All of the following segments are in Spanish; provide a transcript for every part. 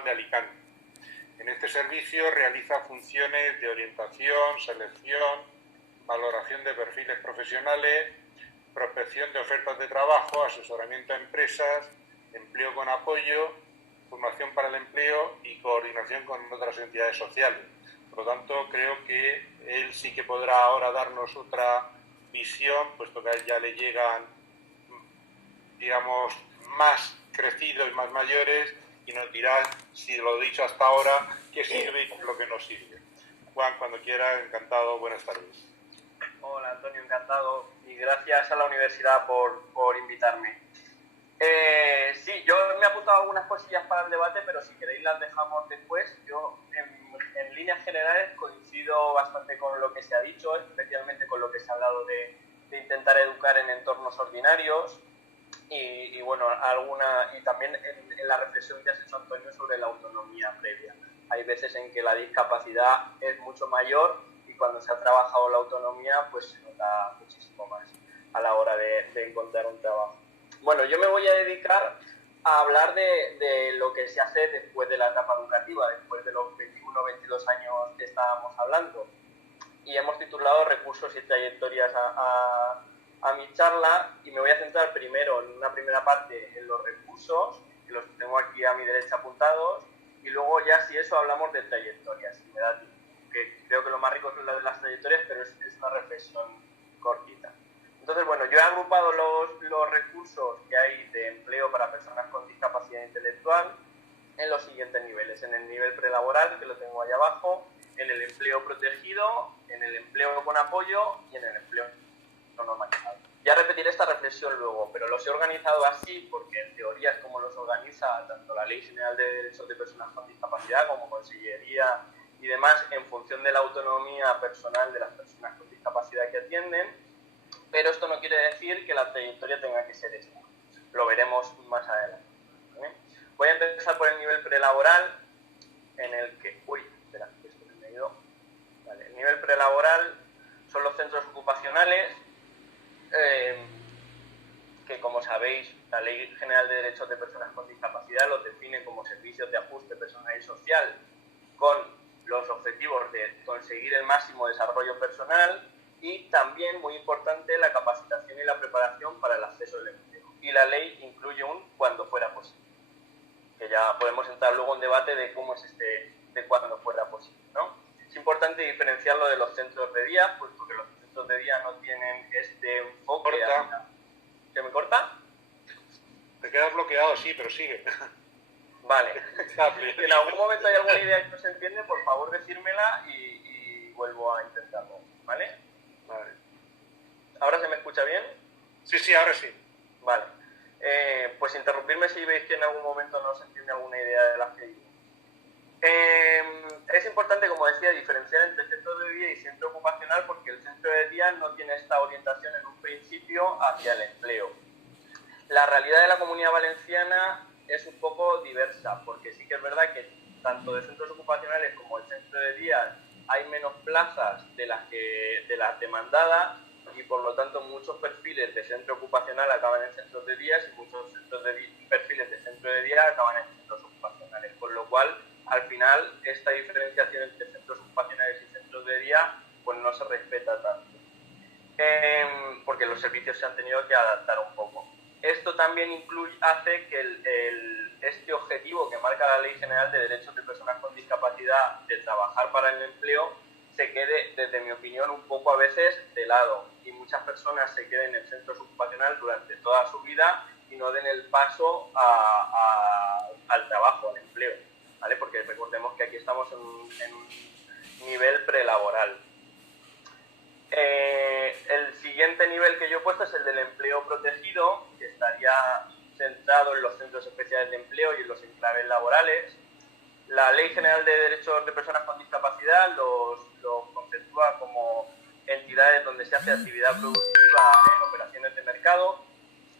Profesional de Alicante. En este servicio realiza funciones de orientación, selección, valoración de perfiles profesionales, prospección de ofertas de trabajo, asesoramiento a empresas, empleo con apoyo, formación para el empleo y coordinación con otras entidades sociales. Por lo tanto, creo que él sí que podrá ahora darnos otra visión, puesto que a él ya le llegan, digamos, más crecidos y más mayores, y nos dirá, si lo he dicho hasta ahora, qué sirve y lo que no sirve. Juan, cuando quiera, encantado, buenas tardes. Hola Antonio, encantado, y gracias a la universidad por invitarme. Sí, yo me he apuntado algunas cosillas para el debate, pero si queréis las dejamos después. Yo en líneas generales coincido bastante con lo que se ha dicho, especialmente con lo que se ha hablado de intentar educar en entornos ordinarios y bueno, y también en la reflexión que has hecho, Antonio, sobre la autonomía previa. Hay veces en que la discapacidad es mucho mayor y cuando se ha trabajado la autonomía pues se nota muchísimo más a la hora de encontrar un trabajo. Bueno, yo me voy a dedicar a hablar de lo que se hace después de la etapa educativa, después de los 21 o 22 años que estábamos hablando. Y hemos titulado Recursos y trayectorias a mi charla, y me voy a centrar primero en una primera parte en los recursos, que los tengo aquí a mi derecha apuntados, y luego ya si eso hablamos de trayectorias, si me da tiempo, que creo que lo más rico es lo de las trayectorias, pero es una reflexión cortita. Entonces, bueno, yo he agrupado los recursos que hay de empleo para personas con discapacidad intelectual en los siguientes niveles: en el nivel prelaboral, que lo tengo ahí abajo, en el empleo protegido, en el empleo con apoyo y en el empleo normalizado. Ya repetiré esta reflexión luego, pero los he organizado así porque en teoría es como los organiza tanto la Ley General de Derechos de Personas con Discapacidad como Consellería y demás, en función de la autonomía personal de las personas con discapacidad que atienden, pero esto no quiere decir que la trayectoria tenga que ser esta. Lo veremos más adelante. ¿Bien? Voy a empezar por el nivel prelaboral, en el que... esto me ha ido. Vale, el nivel prelaboral son los centros ocupacionales, que, como sabéis, la Ley General de Derechos de Personas con Discapacidad los define como servicios de ajuste personal y social, con los objetivos de conseguir el máximo desarrollo personal y también, muy importante, la capacitación y la preparación para el acceso al empleo. Y la ley incluye un cuando fuera posible, que ya podemos entrar luego en debate de cómo es de cuando fuera posible, ¿no? Es importante diferenciarlo de los centros de día, pues porque los centros de día no tienen este enfoque. ¿Se me corta? Te quedas bloqueado, sí, pero sigue. Vale. Si en algún momento hay alguna idea que no se entiende, por favor decírmela y vuelvo a intentarlo, ¿vale? Vale. ¿Ahora se me escucha bien? Sí, ahora sí. Vale. Pues interrumpirme si veis que en algún momento no se entiende alguna idea de las que digo. Es importante, como decía, diferenciar entre centro de día y centro ocupacional, porque el centro de día no tiene esta orientación en un principio hacia el empleo. La realidad de la Comunidad Valenciana es un poco diversa, porque sí que es verdad que tanto de centros ocupacionales como el centro de día hay menos plazas de las demandadas, y por lo tanto muchos perfiles de centro ocupacional acaban en centros de días y muchos perfiles de centro de día acaban en centros ocupacionales, con lo cual al final esta diferenciación entre centros ocupacionales y centros de día pues no se respeta tanto, porque los servicios se han tenido que adaptar un poco. Esto también hace que este objetivo que marca la Ley General de Derechos de Personas con Discapacidad de trabajar para el empleo se quede, desde mi opinión, un poco a veces de lado, y muchas personas se queden en centros ocupacionales durante toda su vida y no den el paso al trabajo, al empleo, ¿vale? Porque recordemos que aquí estamos en un nivel prelaboral. El siguiente nivel que yo he puesto es el del empleo protegido, que estaría centrado en los centros especiales de empleo y en los enclaves laborales. La Ley General de Derechos de Personas con Discapacidad los conceptúa como entidades donde se hace actividad productiva en operaciones de mercado.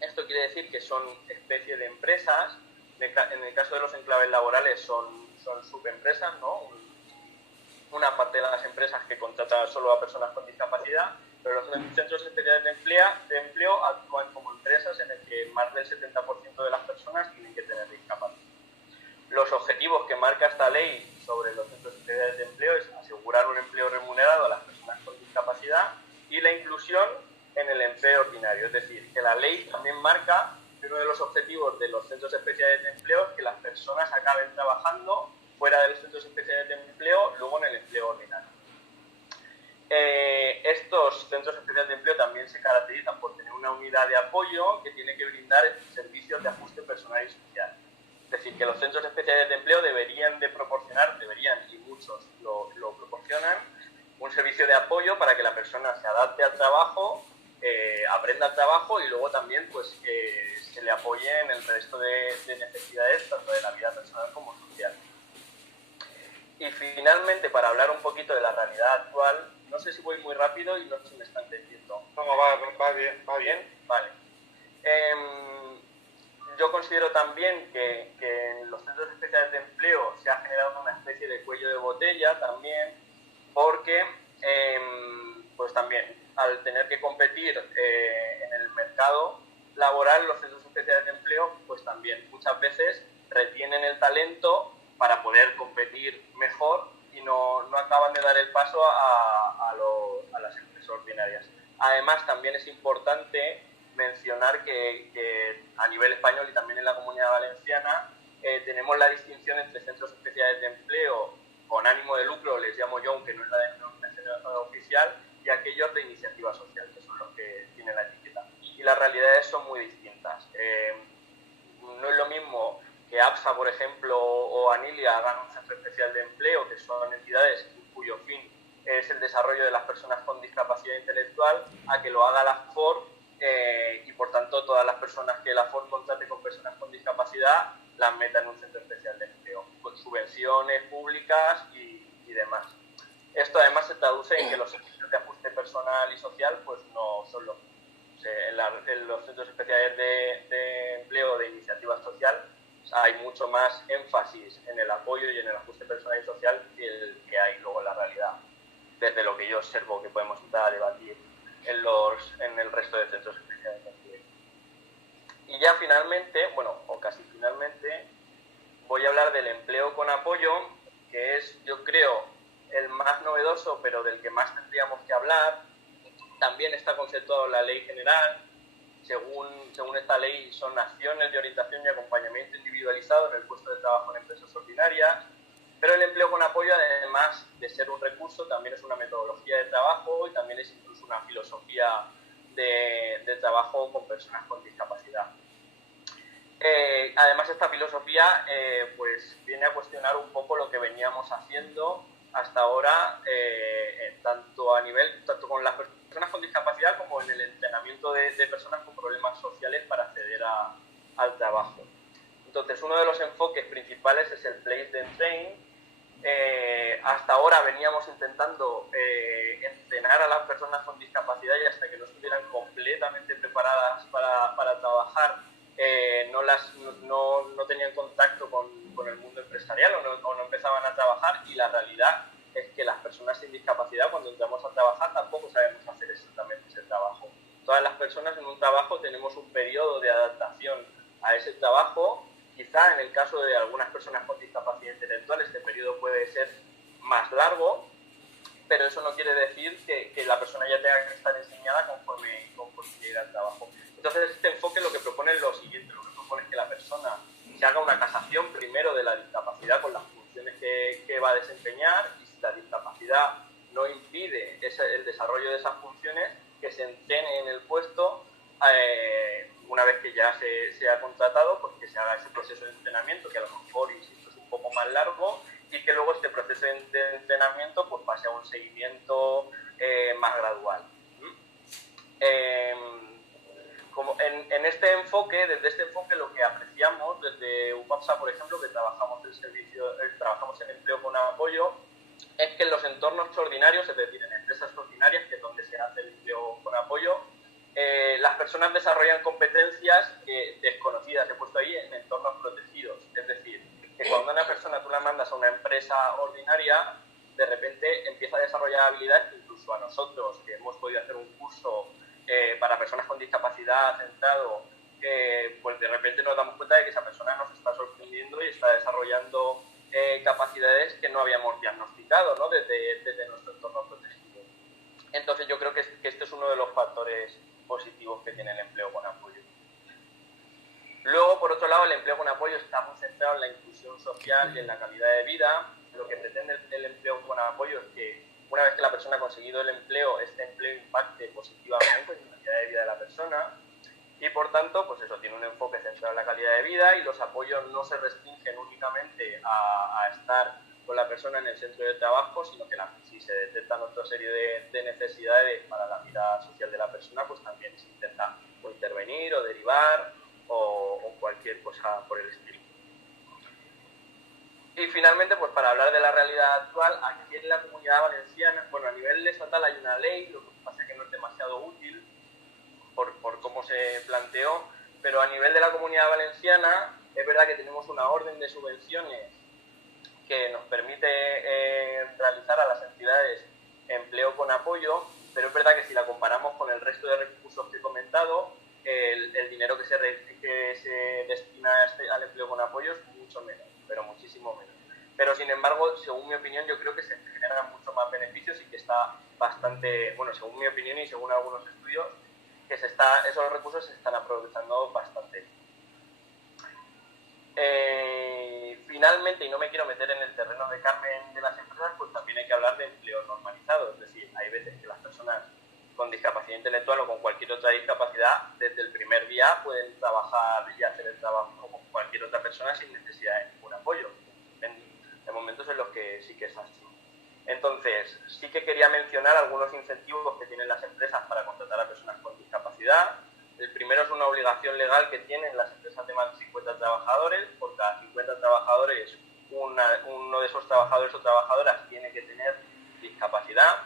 Esto quiere decir que son especie de empresas. En el caso de los enclaves laborales son subempresas, ¿no? Una parte de las empresas que contratan solo a personas con discapacidad, pero los centros especiales de empleo actúan como empresas en el que más del 70% de las personas tienen que tener discapacidad. Los objetivos que marca esta ley sobre los centros especiales de empleo es asegurar un empleo remunerado a las personas con discapacidad y la inclusión en el empleo ordinario. Es decir, que la ley también marca que uno de los objetivos de los centros especiales de empleo es que las personas acaben trabajando fuera de los centros especiales de empleo, luego en el empleo ordinario. Estos centros especiales de empleo también se caracterizan por tener una unidad de apoyo que tiene que brindar servicios de ajuste personal y social. Es decir, que los centros especiales de empleo deberían y muchos lo proporcionan, un servicio de apoyo para que la persona se adapte al trabajo, aprenda el trabajo y luego también pues se le apoye en el resto de necesidades tanto de la vida personal como social. Y finalmente, para hablar un poquito de la realidad actual, no sé si voy muy rápido y no sé si me está entendiendo. No, va bien, va bien. Vale. Yo considero también que en los centros especiales de empleo se ha generado una especie de cuello de botella también, porque pues también al tener que competir en el mercado laboral, los centros especiales de empleo pues también muchas veces retienen el talento para poder competir mejor y no acaban de dar el paso a las empresas ordinarias. Además, también es importante mencionar que a nivel español y también en la Comunidad Valenciana tenemos la distinción entre centros especiales de empleo con ánimo de lucro, les llamo yo, aunque no es la denominación oficial, y aquellos de iniciativa social, que son los que tienen la etiqueta. Y las realidades son muy distintas. No es lo mismo que APSA, por ejemplo, o Anilia hagan un centro especial de empleo, que son entidades cuyo fin es el desarrollo de las personas con discapacidad intelectual, a que lo haga la FOR, y por tanto todas las personas que la FOR contrate con personas con discapacidad las meta en un centro especial de empleo, con subvenciones públicas y demás. Esto además se traduce en que los servicios de ajuste personal y social pues no son los mismos. En los centros especiales de empleo de iniciativa social hay mucho más énfasis en el apoyo y en el ajuste personal y social que el que hay luego en la realidad, desde lo que yo observo que podemos entrar a debatir en el resto de centros especiales de empleo. Y ya finalmente, bueno, o casi finalmente, voy a hablar del empleo con apoyo, que es, yo creo, el más novedoso, pero del que más tendríamos que hablar. También está conceptuado en la Ley General. Según esta ley, son acciones de orientación y acompañamiento individualizado en el puesto de trabajo en empresas ordinarias. Pero el empleo con apoyo, además de ser un recurso, también es una metodología de trabajo y también es incluso una filosofía de trabajo con personas con discapacidad. Además, esta filosofía pues viene a cuestionar un poco lo que veníamos haciendo hasta ahora, tanto con las personas con discapacidad como en el entrenamiento de personas con problemas sociales para acceder al trabajo. Entonces, uno de los enfoques principales es el Place and Train. Hasta ahora veníamos intentando entrenar a las personas con discapacidad y hasta que no estuvieran completamente preparadas para trabajar, no tenían contacto con el mundo empresarial o no empezaban a trabajar, y la realidad es que las personas sin discapacidad, cuando entramos a trabajar, tampoco sabemos hacer exactamente ese trabajo. Todas las personas en un trabajo tenemos un periodo de adaptación a ese trabajo. Quizá en el caso de algunas personas con discapacidad intelectual este periodo puede ser más largo, pero eso no quiere decir que la persona ya tenga que estar enseñada conforme llega al trabajo. Entonces, este enfoque lo que propone es lo siguiente: lo que propone es que la persona se haga una casación primero de la discapacidad con las funciones que va a desempeñar, y si la discapacidad no impide el desarrollo de esas funciones, que se entrene en el puesto. Una vez que ya se ha contratado, pues que se haga ese proceso de entrenamiento, que a lo mejor, insisto, es un poco más largo, y que luego este proceso de entrenamiento pues pase a un seguimiento más gradual. Desde este enfoque lo que apreciamos desde UPAPSA, por ejemplo, que trabajamos en empleo con apoyo, es que en los entornos ordinarios, es decir, en empresas ordinarias, que es donde se hace el empleo con apoyo, las personas desarrollan competencias desconocidas, he puesto ahí, en entornos protegidos. Es decir, que cuando una persona tú la mandas a una empresa ordinaria, de repente empieza a desarrollar habilidades que incluso a nosotros, que hemos podido hacer un curso para personas con discapacidad centrado, pues de repente nos damos cuenta de que esa persona nos está sorprendiendo y está desarrollando capacidades que no habíamos diagnosticado, ¿no? desde nuestro entorno protegido. Entonces yo creo que este es uno de los factores positivos que tiene el empleo con apoyo. Luego, por otro lado, el empleo con apoyo está muy centrado en la inclusión social y en la calidad de vida. Lo que pretende el empleo con apoyo es que una vez que la persona ha conseguido el empleo, este empleo impacte positivamente en la calidad de vida de la persona y, por tanto, pues eso, tiene un enfoque centrado en la calidad de vida y los apoyos no se restringen únicamente a estar con la persona en el centro de trabajo, sino que si se detectan otra serie de necesidades para la vida social de la persona, pues también se intenta o intervenir o derivar o cualquier cosa por el estilo. Y finalmente, pues para hablar de la realidad actual, aquí en la Comunidad Valenciana, bueno, a nivel estatal hay una ley, lo que pasa es que no es demasiado útil por cómo se planteó, pero a nivel de la Comunidad Valenciana es verdad que tenemos una orden de subvenciones que nos permite realizar a las entidades empleo con apoyo, pero es verdad que si la comparamos con el resto de recursos que he comentado, el dinero que se destina al empleo con apoyo es mucho menos, pero muchísimo menos. Pero sin embargo, según mi opinión, yo creo que se generan mucho más beneficios y que está bastante, bueno, según mi opinión y según algunos estudios, que esos recursos se están aprovechando bastante. Finalmente, y no me quiero meter en el terreno de Carmen de las empresas, pues también hay que hablar de empleo normalizado, es decir, hay veces que las personas con discapacidad intelectual o con cualquier otra discapacidad, desde el primer día pueden trabajar y hacer el trabajo como cualquier otra persona sin necesidad de ningún apoyo. En momentos en los que sí que es así. Entonces, sí que quería mencionar algunos incentivos que tienen las empresas para contratar a personas con discapacidad. El primero es una obligación legal que tienen las empresas de más de 50 trabajadores. Por cada 50 trabajadores, uno de esos trabajadores o trabajadoras tiene que tener discapacidad.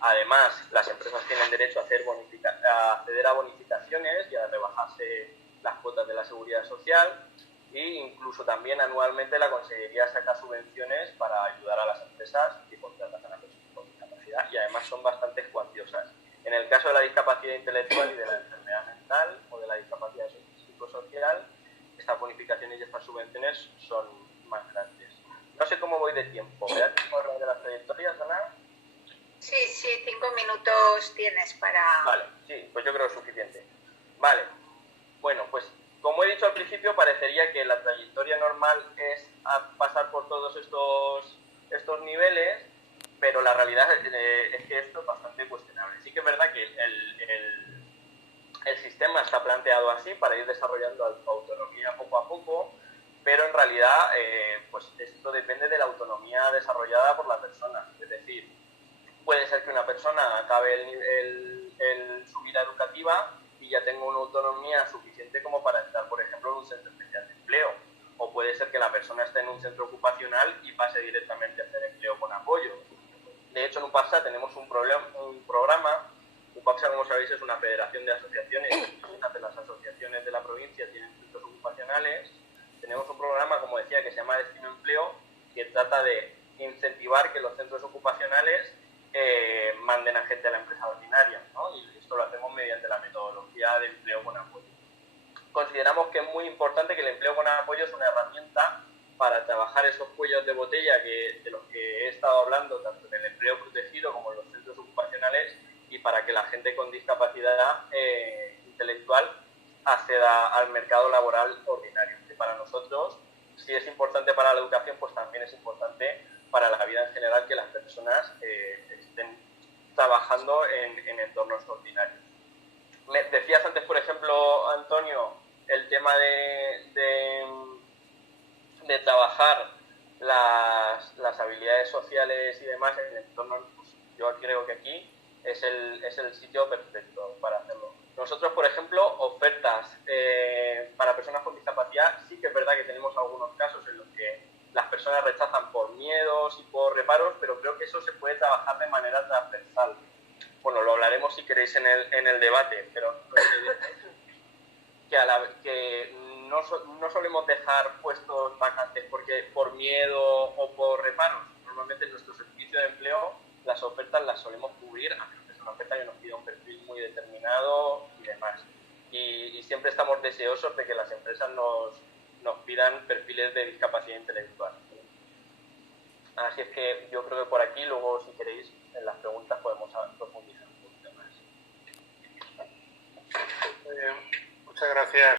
Además, las empresas tienen derecho a acceder a bonificaciones y a rebajarse las cuotas de la seguridad social. E incluso también anualmente la Consellería saca subvenciones para ayudar a las empresas que contratan a personas con discapacidad y además son bastante cuantiosas. En el caso de la discapacidad intelectual y de la enfermedad mental o de la discapacidad psicosocial, estas bonificaciones y estas subvenciones son más grandes. No sé cómo voy de tiempo. ¿Me da tiempo a hablar de las trayectorias, Ana? Sí, 5 minutos tienes para... Vale, sí, pues yo creo que es suficiente. Vale, bueno, pues como he dicho al principio, parecería que la trayectoria normal es pasar por todos estos niveles, pero la realidad es que esto es bastante cuestionable. Sí que es verdad que el sistema está planteado así para ir desarrollando autonomía poco a poco, pero en realidad pues esto depende de la autonomía desarrollada por la persona. Es decir, puede ser que una persona acabe su vida educativa y ya tenga una autonomía suficiente como para estar, por ejemplo, en un centro especial de empleo. O puede ser que la persona esté en un centro ocupacional y pase directamente a hacer empleo con apoyo. De hecho, en UPAPSA tenemos un programa. UPAPSA, como sabéis, es una federación de asociaciones. Las asociaciones de la provincia tienen centros ocupacionales. Tenemos un programa, como decía, que se llama Destino Empleo, que trata de incentivar que los centros ocupacionales manden a gente a la empresa ordinaria, ¿no? Y esto lo hacemos mediante la metodología de empleo con apoyo. Consideramos que es muy importante que el empleo con apoyo es una herramienta para trabajar esos cuellos de botella de los que he estado hablando, tanto en el empleo protegido como en los centros ocupacionales, y para que la gente con discapacidad intelectual acceda al mercado laboral ordinario. Que para nosotros, si es importante para la educación, pues también es importante para la vida en general que las personas estén trabajando en entornos ordinarios. Me decías antes, por ejemplo, Antonio, el tema de trabajar las habilidades sociales y demás en entornos, pues yo creo que aquí es el sitio perfecto para hacerlo. Nosotros, por ejemplo, ofertas para personas con discapacidad, sí que es verdad que tenemos algunos casos en los que las personas rechazan por miedos y por reparos, pero creo que eso se puede trabajar de manera transversal. Bueno, lo hablaremos si queréis en el debate, pero que no solemos dejar puestos vacantes por miedo o por reparos. Normalmente en nuestro servicio de empleo las ofertas las solemos cubrir, a menos que es una oferta que nos pida un perfil muy determinado y demás. Y siempre estamos deseosos de que las empresas nos pidan pidan perfiles de discapacidad intelectual. Así es que yo creo que por aquí, luego si queréis, en las preguntas podemos profundizar un poquito más. Muchas gracias.